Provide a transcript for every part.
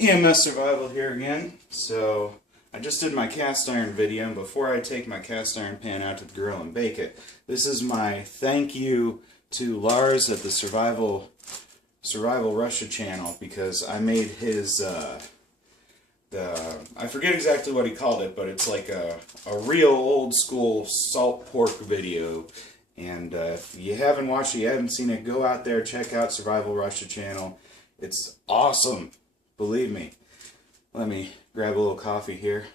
EMS Survival here again. So I just did my cast iron video, and before I take my cast iron pan out to the grill and bake it, this is my thank you to Lars at the Survival Russia channel, because I made his I forget exactly what he called it, but it's like a real old school salt pork video. And if you haven't watched it, you haven't seen it, go out there, check out Survival Russia channel. It's awesome. Believe me. Let me grab a little coffee here.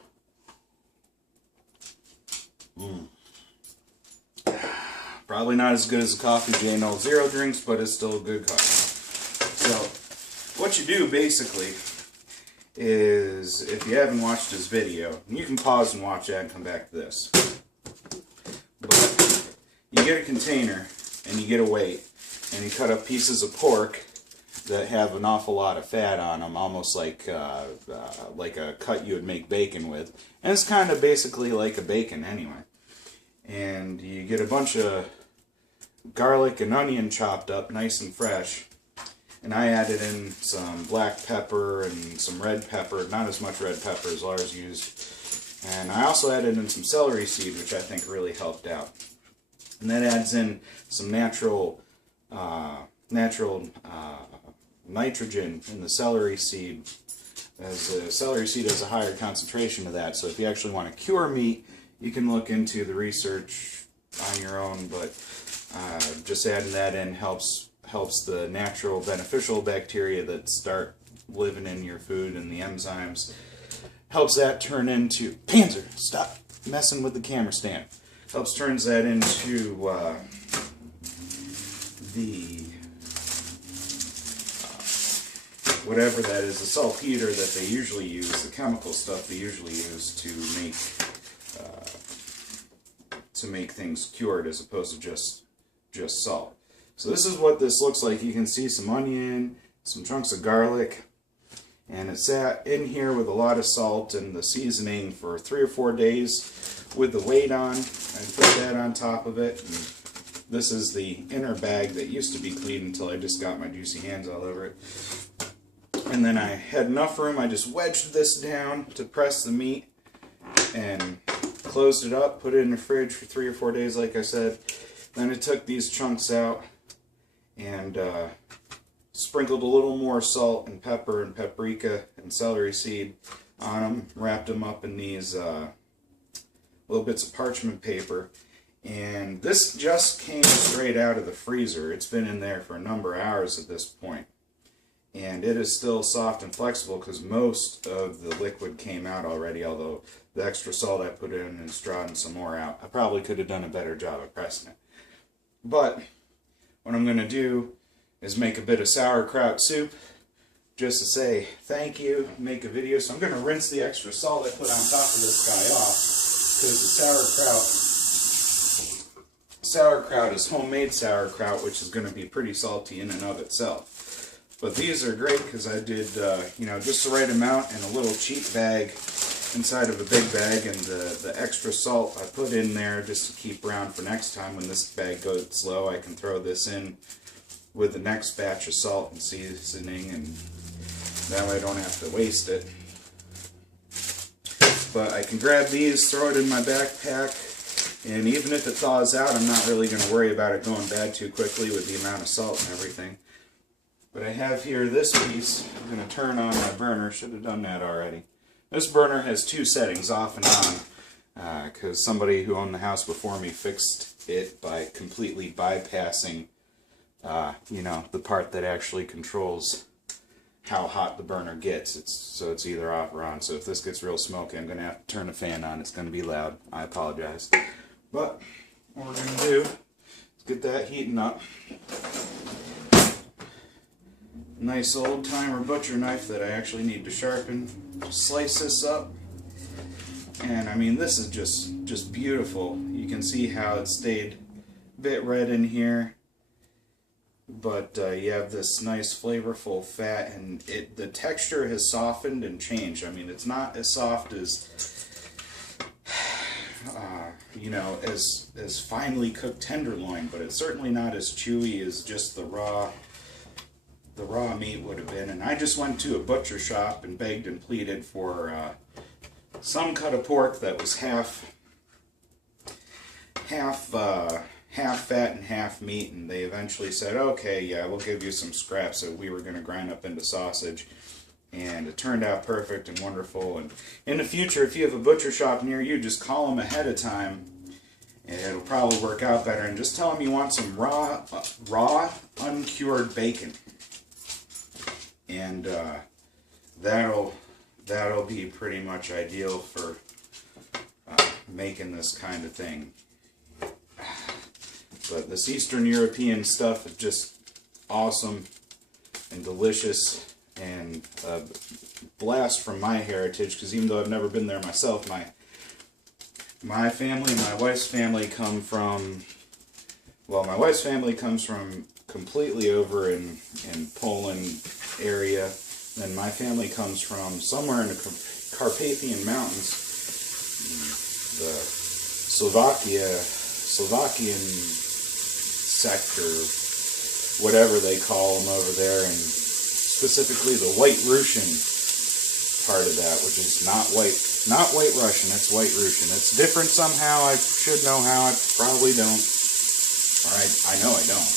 Probably not as good as a Coffee J Zero drinks, but it's still a good coffee. So, what you do basically is, if you haven't watched his video, you can pause and watch that and come back to this. But you get a container and you get a weight, and you cut up pieces of pork that have an awful lot of fat on them, almost like a cut you would make bacon with. And it's kind of basically like a bacon anyway. And you get a bunch of garlic and onion chopped up nice and fresh. And I added in some black pepper and some red pepper, not as much red pepper as Lars used. And I also added in some celery seed, which I think really helped out. And that adds in some natural nitrogen in the celery seed, as the celery seed has a higher concentration of that. So if you actually want to cure meat, you can look into the research on your own, but just adding that in helps the natural beneficial bacteria that start living in your food, and the enzymes helps that turn into Panzer, stop messing with the camera stand. Turns that into whatever that is, the saltpeter that they usually use, the chemical stuff they usually use to make things cured, as opposed to just salt. So this is what this looks like. You can see some onion, some chunks of garlic, and it sat in here with a lot of salt and the seasoning for 3 or 4 days with the weight on. I put that on top of it. And this is the inner bag that used to be clean until I just got my juicy hands all over it. And then I had enough room, I just wedged this down to press the meat and closed it up, put it in the fridge for 3 or 4 days like I said. Then I took these chunks out and sprinkled a little more salt and pepper and paprika and celery seed on them, wrapped them up in these little bits of parchment paper. And this just came straight out of the freezer. It's been in there for a number of hours at this point. And it is still soft and flexible because most of the liquid came out already, although the extra salt I put in and strained some more out. I probably could have done a better job of pressing it. But what I'm going to do is make a bit of sauerkraut soup, just to say thank you, make a video. So I'm going to rinse the extra salt I put on top of this guy off, because the sauerkraut is homemade sauerkraut, which is going to be pretty salty in and of itself. But these are great because I did, just the right amount in a little cheap bag inside of a big bag, and the extra salt I put in there just to keep around for next time. When this bag goes low, I can throw this in with the next batch of salt and seasoning, and that way I don't have to waste it. But I can grab these, throw it in my backpack, and even if it thaws out, I'm not really going to worry about it going bad too quickly with the amount of salt and everything. But I have here this piece. I'm going to turn on my burner. Should have done that already. This burner has 2 settings, off and on, because somebody who owned the house before me fixed it by completely bypassing, the part that actually controls how hot the burner gets. So it's either off or on. So if this gets real smoky, I'm going to have to turn the fan on. It's going to be loud. I apologize. But what we're going to do is get that heating up. Nice old-timer butcher knife that I actually need to sharpen. Just slice this up, and I mean, this is just beautiful. You can see how it stayed a bit red in here, but you have this nice flavorful fat, and the texture has softened and changed. I mean, it's not as soft as as finely cooked tenderloin, but it's certainly not as chewy as just the raw the raw meat would have been. And I just went to a butcher shop and begged and pleaded for some cut of pork that was half fat and half meat, and they eventually said, okay, yeah, we'll give you some scraps that we were going to grind up into sausage. And it turned out perfect and wonderful. And in the future, if you have a butcher shop near you, just call them ahead of time, and it'll probably work out better. And just tell them you want some raw uncured bacon, and that'll be pretty much ideal for making this kind of thing. But this Eastern European stuff is just awesome and delicious, and a blast from my heritage, because even though I've never been there myself, my family, my wife's family come from, well, my wife's family comes from completely over in Poland area, and my family comes from somewhere in the Carpathian Mountains, the Slovakian sector, whatever they call them over there, and specifically the White Russian part of that, which is not White Russian, it's White Russian. It's different somehow. I should know how. I probably don't. Or I know I don't.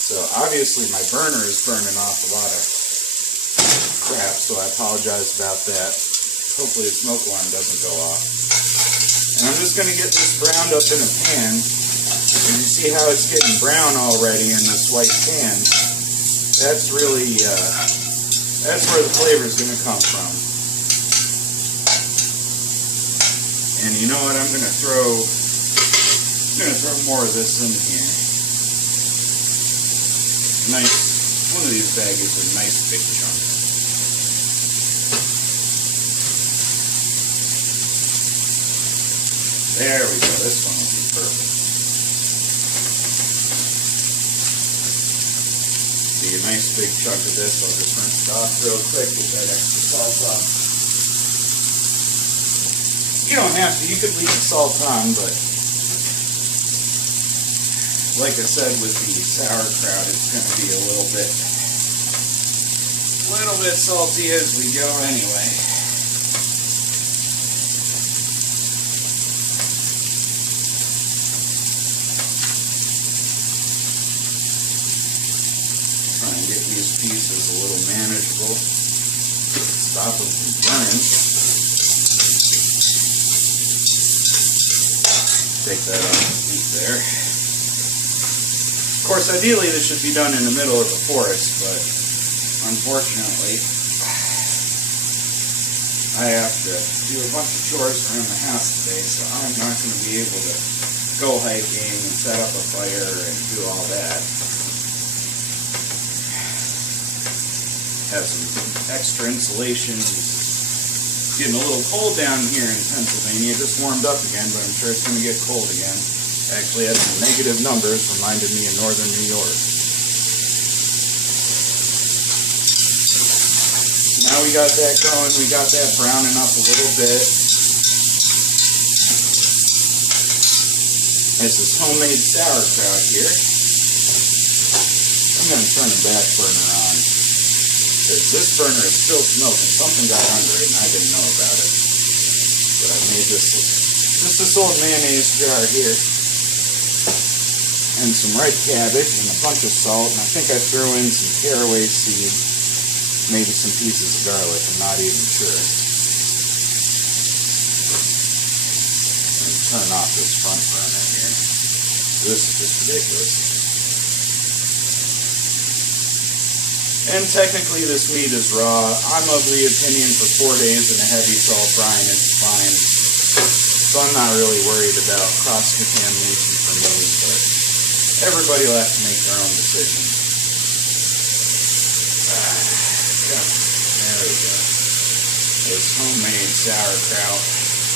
So obviously my burner is burning off a lot of crap, so I apologize about that. Hopefully the smoke alarm doesn't go off. And I'm just going to get this browned up in a pan. And you see how it's getting brown already in this white pan. That's really, that's where the flavor is going to come from. And you know what? I'm going to throw more of this in here. Nice. One of these bags is a nice big chunk. There we go. This one will be perfect. See, a nice big chunk of this. I'll just rinse it off real quick, get that extra salt off. You don't have to. You could leave the salt on, but like I said with the sauerkraut, it's going to be a little bit salty as we go anyway. Try and get these pieces a little manageable. Stop them from burning. Take that off the meat there. Of course, ideally this should be done in the middle of the forest, but unfortunately I have to do a bunch of chores around the house today, so I'm not going to be able to go hiking and set up a fire and do all that. Have some extra insulation. It's getting a little cold down here in Pennsylvania. It just warmed up again, but I'm sure it's going to get cold again. Actually had some negative numbers, reminded me of northern New York. Now we got that going, we got that browning up a little bit. This is homemade sauerkraut here. I'm going to turn the back burner on, because this burner is still smoking. Something got under it and I didn't know about it. But I made this old mayonnaise jar here. And some red cabbage and a bunch of salt, and I think I threw in some caraway seed, maybe some pieces of garlic, I'm not even sure. And turn off this front burner here. This is just ridiculous. And technically this meat is raw. I'm of the opinion for 4 days in a heavy salt brine it's fine. So I'm not really worried about cross-contamination for me, but everybody will have to make their own decision. There we go. This homemade sauerkraut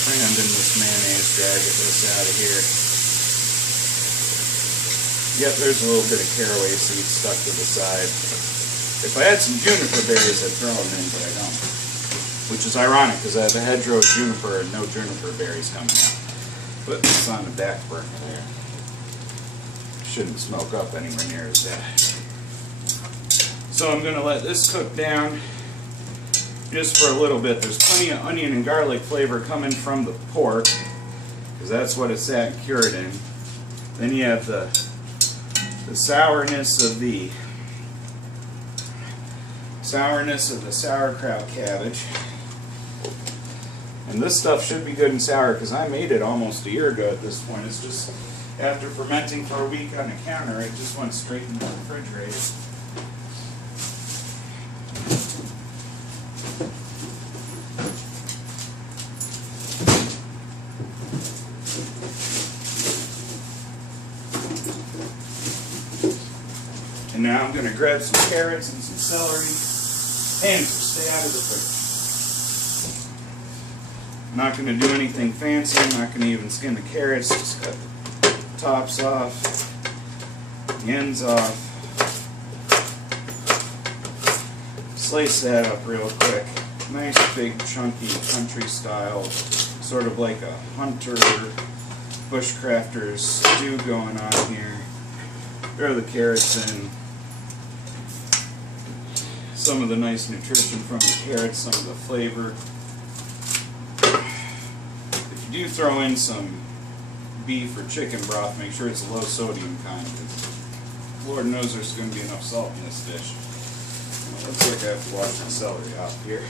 crammed in this mayonnaise jar. Get this out of here. Yep, there's a little bit of caraway seed stuck to the side. If I had some juniper berries, I'd throw them in, but I don't. Which is ironic, because I have a hedgerow of juniper and no juniper berries coming out. Put this on the back burner there. Shouldn't smoke up anywhere near as that. So I'm going to let this cook down just for a little bit. There's plenty of onion and garlic flavor coming from the pork, because that's what it's sat cured in. Then you have the sourness of the sauerkraut cabbage. And this stuff should be good and sour because I made it almost a year ago at this point. It's just after fermenting for a week on the counter, it just went straight into the refrigerator. And now I'm going to grab some carrots and some celery and stay out of the fridge. I'm not going to do anything fancy. I'm not going to even skin the carrots. Just cut the tops off, the ends off. Slice that up real quick. Nice big chunky country style, sort of like a hunter bushcrafter's stew going on here. Throw the carrots in. Some of the nice nutrition from the carrots, some of the flavor. If you do throw in some beef or chicken broth, make sure it's a low sodium kind, because Lord knows there's going to be enough salt in this dish. Well, looks like I have to wash my celery off here.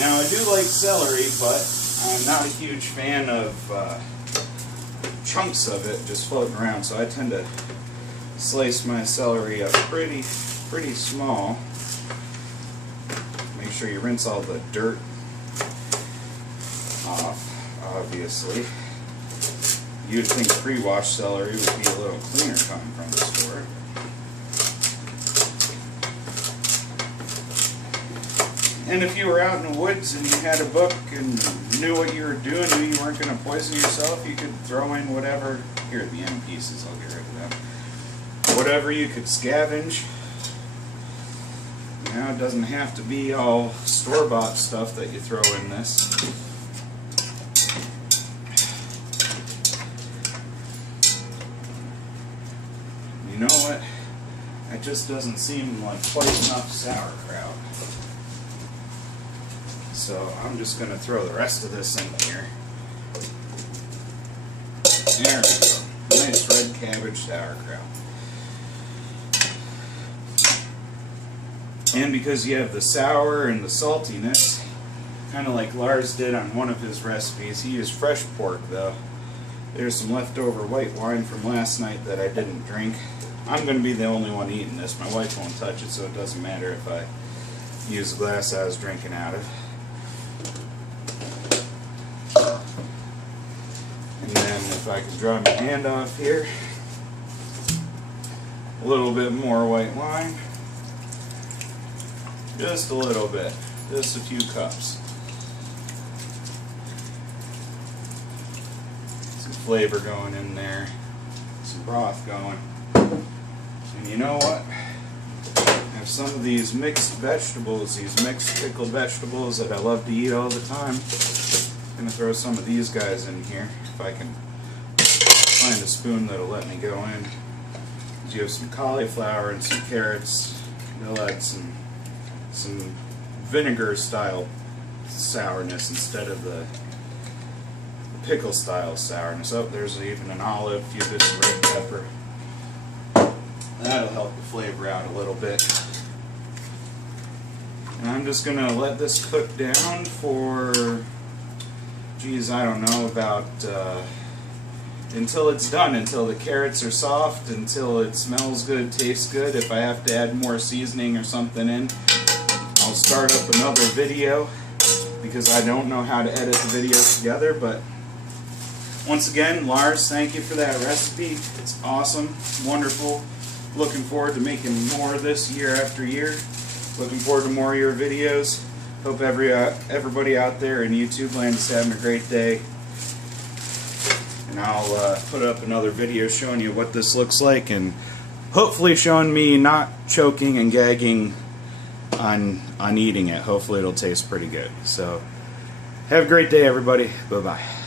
Now I do like celery, but I'm not a huge fan of chunks of it just floating around, so I tend to slice my celery up pretty small. Make sure you rinse all the dirt off, obviously. You'd think pre-washed celery would be a little cleaner coming from the store. And if you were out in the woods and you had a book and knew what you were doing, knew you weren't going to poison yourself, you could throw in whatever. Here are the end pieces, I'll get rid of them. Whatever you could scavenge. You know, it doesn't have to be all store-bought stuff that you throw in this. You know what? It just doesn't seem like quite enough sauerkraut. So I'm just going to throw the rest of this in here. There we go. Nice red cabbage sauerkraut. And because you have the sour and the saltiness, kind of like Lars did on one of his recipes, he used fresh pork though. There's some leftover white wine from last night that I didn't drink. I'm going to be the only one eating this. My wife won't touch it, so it doesn't matter if I use the glass I was drinking out of. And then if I can dry my hand off here, a little bit more white wine. Just a little bit. Just a few cups. Some flavor going in there. Some broth going. And you know what? I have some of these mixed vegetables, these mixed pickled vegetables that I love to eat all the time. I'm going to throw some of these guys in here, if I can find a spoon that'll let me go in. You have some cauliflower and some carrots. They'll add some vinegar style sourness instead of the pickle style sourness. Oh, there's even an olive, a few bits of red pepper. That'll help the flavor out a little bit. And I'm just going to let this cook down for, geez, I don't know, about until it's done, until the carrots are soft, until it smells good, tastes good. If I have to add more seasoning or something in, I'll start up another video, because I don't know how to edit the videos together. But once again, Lars, thank you for that recipe. It's awesome, wonderful. Looking forward to making more of this year after year. Looking forward to more of your videos. Hope everybody out there in YouTube land is having a great day. And I'll put up another video showing you what this looks like, and hopefully showing me not choking and gagging on eating it. Hopefully it'll taste pretty good. So Have a great day, everybody. Bye-bye.